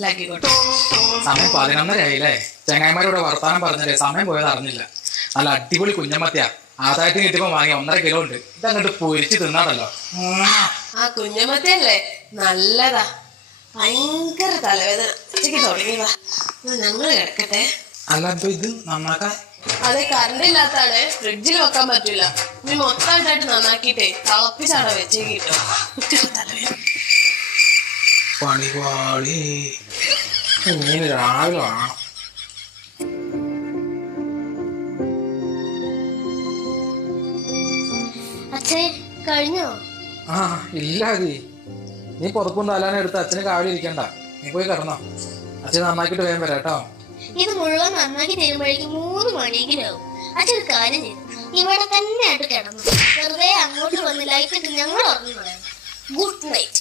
സമയം 11:30 ചെങ്ങായിമാരോട് വർത്താനം പറഞ്ഞില്ലേ, സമയം പോയത് അറിഞ്ഞില്ല. നല്ല അടിപൊളി കുഞ്ഞമ്മത്തിയാ ആദായത്തിന് കിട്ടിയപ്പോ വാങ്ങി 1.5 കിലോ ഉണ്ട്. ഇതങ്ങോട്ട് പൊരിച്ച് തിന്നാണല്ലോ. ആ കുഞ്ഞമ്മത്തിയല്ലേ നല്ലതാ. ഭയങ്കര തലവേദന ഉച്ചക്ക് തുടങ്ങിയതാ. ഞങ്ങള് കിടക്കട്ടെ. അല്ല ഇത് നന്നാക്കാൻ അതെ, കറണ്ട് ഇല്ലാത്താണ്, ഫ്രിഡ്ജിൽ വെക്കാൻ പറ്റൂല. നീ മൊത്തമായിട്ടായിട്ട് നന്നാക്കിട്ടേ തിളപ്പിച്ചാണോ വെച്ചേക്കിട്ടോ. പണിപാളി ഇങ്ങനെ രാവിലെ വേണം. കഴിഞ്ഞോ? ആ ഇല്ല അതി, നീ പുറപ്പും തലാനും എടുത്ത് അച്ഛന് കാവലി ഇരിക്കണ്ട. നീ പോയി കിടന്നോ, അച്ഛൻ നന്നാക്കിട്ട് വേഗം വരാം കേട്ടോ. ഇത് മുഴുവൻ നന്നാക്കി തരുമ്പോഴേക്കും 3 മണിയെങ്കിലും ആവും. അച്ഛൻ കാര്യം ചെയ്തു, ഇവിടെ തന്നെ ആയിട്ട് കിടന്നു. വെറുതെ അങ്ങോട്ട് വന്ന് ലൈറ്റ് ഇട്ട് ഞങ്ങൾ ഉറങ്ങി. Good night.